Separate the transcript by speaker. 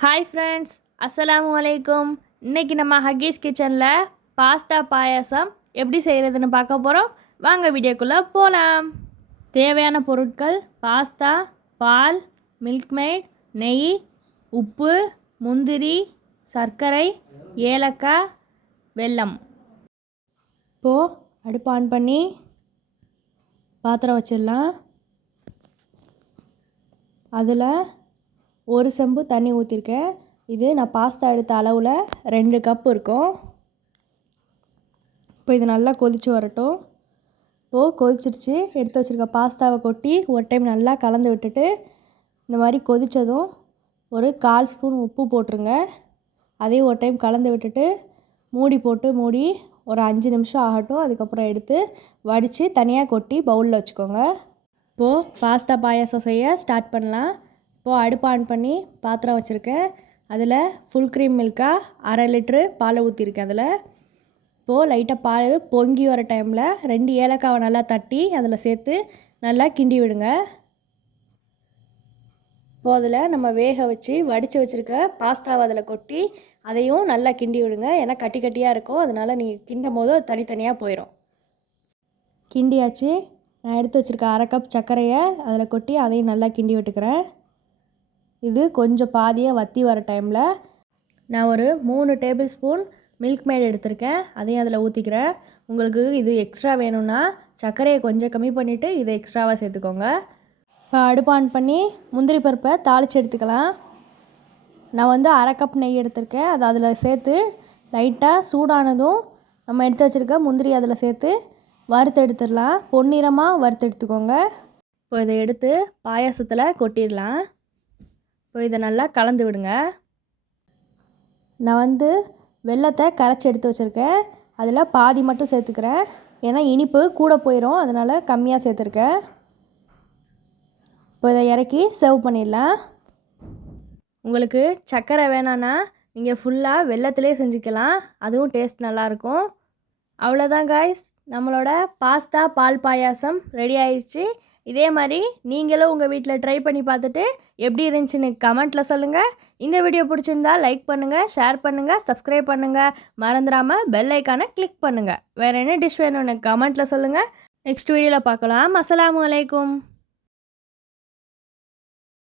Speaker 1: Hi friends அஸ்ஸலாமு அலைக்கும் இன்றைக்கி நம்ம ஹக்கீஸ் கிச்சனில் பாஸ்தா பாயாசம் எப்படி செய்கிறதுன்னு பார்க்க போகிறோம் வாங்க வீடியோக்குள்ளே போகலாம் தேவையான பொருட்கள் பாஸ்தா பால் மில்க் நெய் உப்பு முந்திரி சர்க்கரை ஏலக்காய் வெல்லம். இப்போது அடுப்பு ஆன் பண்ணி பாத்திரம் வச்சிடலாம். அதில் ஒரு செம்பு தண்ணி ஊற்றிருக்கேன் இது நான் பாஸ்தா எடுத்த அளவில் ரெண்டு கப் இருக்கும். இப்போ இது நல்லா கொதிச்சு வரட்டும். இப்போது கொதிச்சிருச்சு. எடுத்து வச்சுருக்க பாஸ்தாவை கொட்டி ஒரு டைம் நல்லா கலந்து விட்டுட்டு இந்த மாதிரி கொதித்ததும் ஒரு கால் ஸ்பூன் உப்பு போட்டுருங்க. அதையும் ஒரு டைம் கலந்து விட்டுட்டு மூடி போட்டு மூடி ஒரு அஞ்சு நிமிஷம் ஆகட்டும். அதுக்கப்புறம் எடுத்து வடித்து தனியாக கொட்டி பவுலில் வச்சுக்கோங்க. இப்போது பாஸ்தா பாயாசம் செய்ய ஸ்டார்ட் பண்ணலாம். இப்போது அடுப்பு ஆன் பண்ணி பாத்திரம் வச்சுருக்கேன். அதில் ஃபுல் க்ரீம் மில்காக அரை லிட்ரு பாலை ஊற்றிருக்கேன் அதில். இப்போது லைட்டாக பால் பொங்கி வர டைமில் ரெண்டு ஏலக்காவை நல்லா தட்டி அதில் சேர்த்து நல்லா கிண்டி விடுங்க. இப்போ அதில் நம்ம வேக வச்சு வடித்து வச்சுருக்க பாஸ்தாவை அதில் கொட்டி அதையும் நல்லா கிண்டி விடுங்க. ஏன்னா கட்டி கட்டியாக இருக்கும். அதனால் நீங்கள் கிண்டும் போது அது தனித்தனியாக போயிடும் கிண்டியாச்சு. நான் எடுத்து வச்சுருக்க அரை கப் சர்க்கரையை அதில் கொட்டி அதையும் நல்லா கிண்டி விட்டுக்கிறேன். இது கொஞ்சம் பாதியாக வற்றி வர டைமில் நான் ஒரு மூணு டேபிள் ஸ்பூன் மில்க் மேட் எடுத்திருக்கேன். அதையும் அதில் ஊற்றிக்கிறேன் உங்களுக்கு இது எக்ஸ்ட்ரா வேணும்னா சர்க்கரையை கொஞ்சம் கம்மி பண்ணிவிட்டு இதை எக்ஸ்ட்ராவாக சேர்த்துக்கோங்க. இப்போ அடுப்பு ஆன் பண்ணி முந்திரி பருப்பை தாளித்து எடுத்துக்கலாம். நான் வந்து அரை கப் நெய் எடுத்திருக்கேன். அதை அதில் சேர்த்து லைட்டாக சூடானதும் நம்ம எடுத்து வச்சுருக்க முந்திரி அதில் சேர்த்து வறுத்து எடுத்துடலாம். பொன்னிறமாக வறுத்து எடுத்துக்கோங்க. இப்போ இதை எடுத்து பாயாசத்தில் கொட்டிடலாம். இப்போ இதை நல்லா கலந்து விடுங்க. நான் வந்து வெள்ளத்தை கரைச்சி எடுத்து வச்சுருக்கேன். அதில் பாதி மட்டும் சேர்த்துக்கிறேன். ஏன்னா இனிப்பு கூட போயிடும் அதனால் கம்மியாக சேர்த்துருக்கேன். இப்போ இதை இறக்கி சர்வ் பண்ணிடலாம். உங்களுக்கு சர்க்கரை வேணான்னா நீங்கள் ஃபுல்லாக வெள்ளத்திலே செஞ்சுக்கலாம். அதுவும் டேஸ்ட் நல்லாயிருக்கும். அவ்வளோதான் காய்ஸ் நம்மளோட பாஸ்தா பால் பாயாசம் ரெடி ஆயிடுச்சு இதே மாதிரி நீங்களும் உங்கள் வீட்டில் ட்ரை பண்ணி பார்த்துட்டு எப்படி இருந்துச்சுன்னு கமெண்ட்டில் சொல்லுங்கள் இந்த வீடியோ பிடிச்சிருந்தா லைக் பண்ணுங்கள் ஷேர் பண்ணுங்கள் சப்ஸ்கிரைப் பண்ணுங்கள் மறந்துடாமல் பெல் ஐக்கானை கிளிக் பண்ணுங்கள் வேறு என்ன டிஷ் வேணும்னு கமெண்ட்டில் சொல்லுங்கள் நெக்ஸ்ட் வீடியோவில் பார்க்கலாம். அஸ்ஸலாமு வலைக்கும்